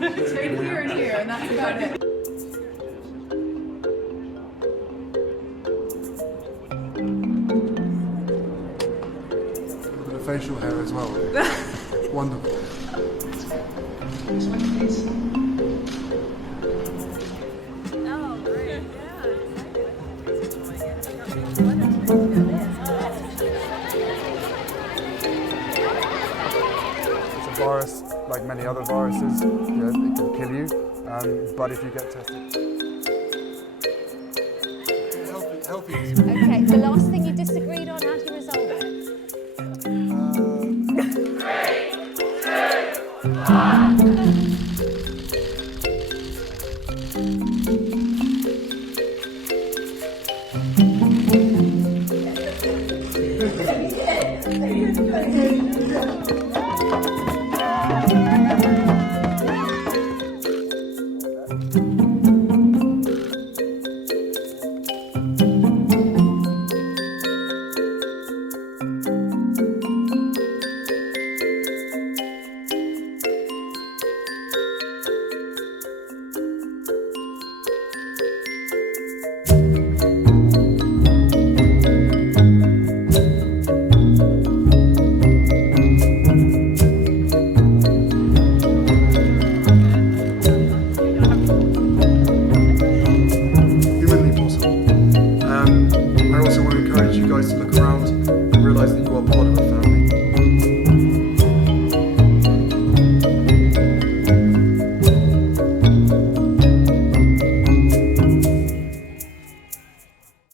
Between here and here, and that's about it. A little bit of facial hair as well. Wonderful. Oh, great. It's a virus, like many other viruses. It can kill you, but if you get tested, healthy. Okay, the last thing you disagreed on, how do you resolve it? Humanly possible. I also want to encourage you guys to look around.